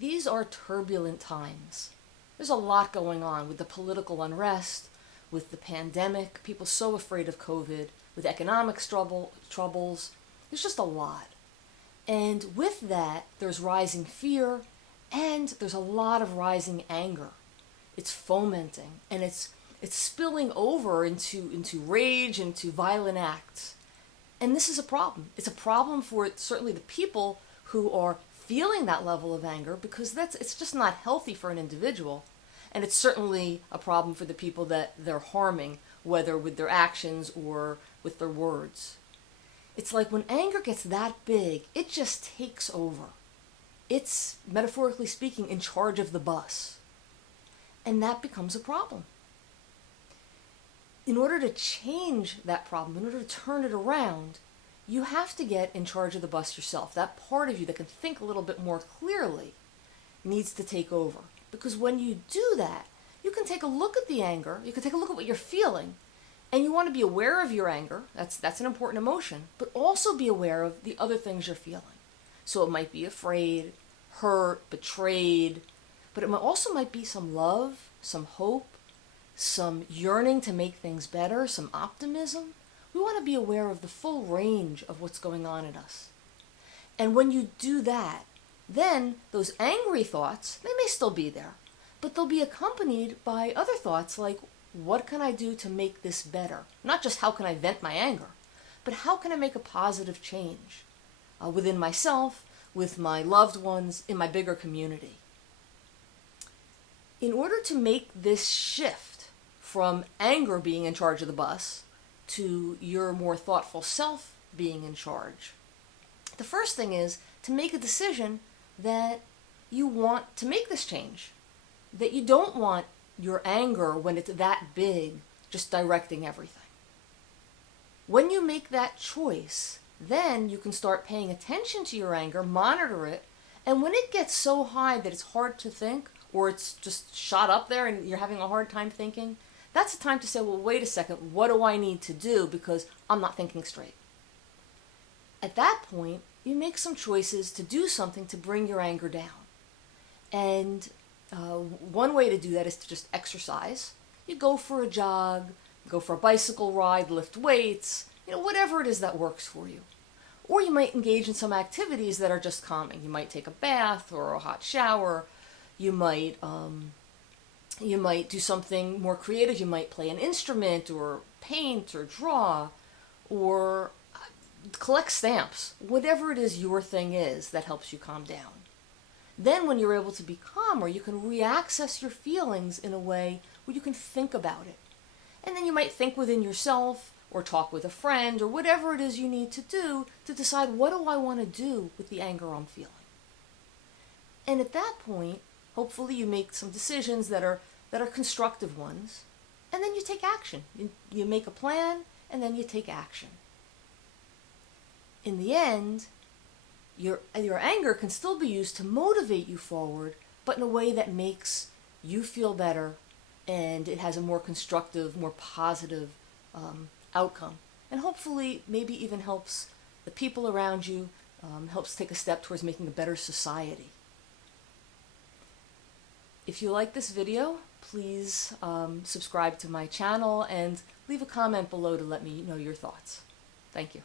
These are turbulent times. There's a lot going on with the political unrest, with the pandemic, people so afraid of COVID, with economic troubles. There's just a lot. And with that, there's rising fear, and there's a lot of rising anger. It's fomenting, and it's spilling over into rage, into violent acts. And this is a problem. It's a problem for certainly the people who are feeling that level of anger, because it's just not healthy for an individual. And it's certainly a problem for the people that they're harming, whether with their actions or with their words. It's like when anger gets that big, it just takes over. It's, metaphorically speaking, in charge of the bus. And that becomes a problem. In order to change that problem, in order to turn it around, you have to get in charge of the bus yourself. That part of you that can think a little bit more clearly needs to take over. Because when you do that, you can take a look at the anger, you can take a look at what you're feeling, and you want to be aware of your anger. That's an important emotion, but also be aware of the other things you're feeling. So it might be afraid, hurt, betrayed, but it also might be some love, some hope, some yearning to make things better, some optimism. We want to be aware of the full range of what's going on in us. And when you do that, then those angry thoughts, they may still be there, but they'll be accompanied by other thoughts like, what can I do to make this better? Not just how can I vent my anger, but how can I make a positive change within myself, with my loved ones, in my bigger community. In order to make this shift from anger being in charge of the bus to your more thoughtful self being in charge, the first thing is to make a decision that you want to make this change, that you don't want your anger, when it's that big, just directing everything. When you make that choice, then you can start paying attention to your anger, monitor it, and when it gets so high that it's hard to think, or it's just shot up there and you're having a hard time thinking, that's the time to say, well, wait a second, what do I need to do because I'm not thinking straight? At that point, you make some choices to do something to bring your anger down. And one way to do that is to just exercise. You go for a jog, go for a bicycle ride, lift weights, whatever it is that works for you. Or you might engage in some activities that are just calming. You might take a bath or a hot shower. You might do something more creative. You might play an instrument or paint or draw or collect stamps. Whatever it is your thing is that helps you calm down. Then when you're able to be calmer, you can reaccess your feelings in a way where you can think about it. And then you might think within yourself or talk with a friend or whatever it is you need to do to decide, what do I want to do with the anger I'm feeling? And at that point, hopefully you make some decisions that are constructive ones, and then you take action. You make a plan, and then you take action. In the end, your anger can still be used to motivate you forward, but in a way that makes you feel better, and it has a more constructive, more positive outcome. And hopefully maybe even helps the people around you, helps take a step towards making a better society. If you like this video, please subscribe to my channel and leave a comment below to let me know your thoughts. Thank you.